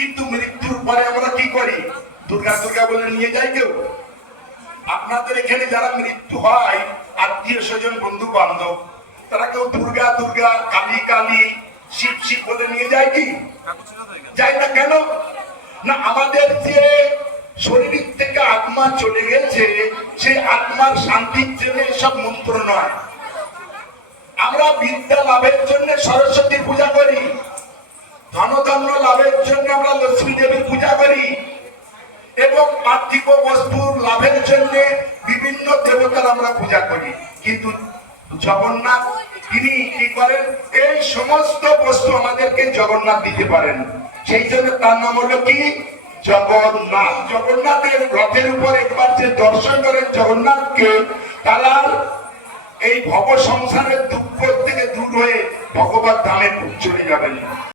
কিন্তু মৃত্যুর পরে আমরা কি করি? দুর্গা দুর্গা বলে নিয়ে যাই কেউ? আপনাদের এখানে যারা মৃত্যু হয়, আত্মীয় স্বজন বন্ধু বান্ধব, তারা কেউ দুর্গা দুর্গা, কালী কালী, শিব শিব বলে নিয়ে যায় কি? যায় না। কেন না? আমাদের যে শরীর থেকে আত্মা চলে গেছে, সেই আত্মার শান্তির জন্য এসব মন্ত্র নয়। আমরা বিদ্যা লাভের জন্য সরস্বতী পূজা করি, ধনধান্য লাভের জন্য আমরা লক্ষ্মী দেবীর পূজা করি, এবং পার্থিব বস্তুর লাভের জন্য বিভিন্ন দেবতার আমরা পূজা করি। কিন্তু জগন্নাথ তিনি কি করেন? এই সমস্ত বস্তু আমাদেরকে জগন্নাথ দিতে পারেন। সেই জন্য তার নাম হলো কি? জগন্নাথ। জগন্নাথের রথের উপর একবার যে দর্শন করেন জগন্নাথকে, তারা এই ভব সংসারের দুঃখ থেকে দূর হয়ে ভগবত ধামে চলে যাবেন।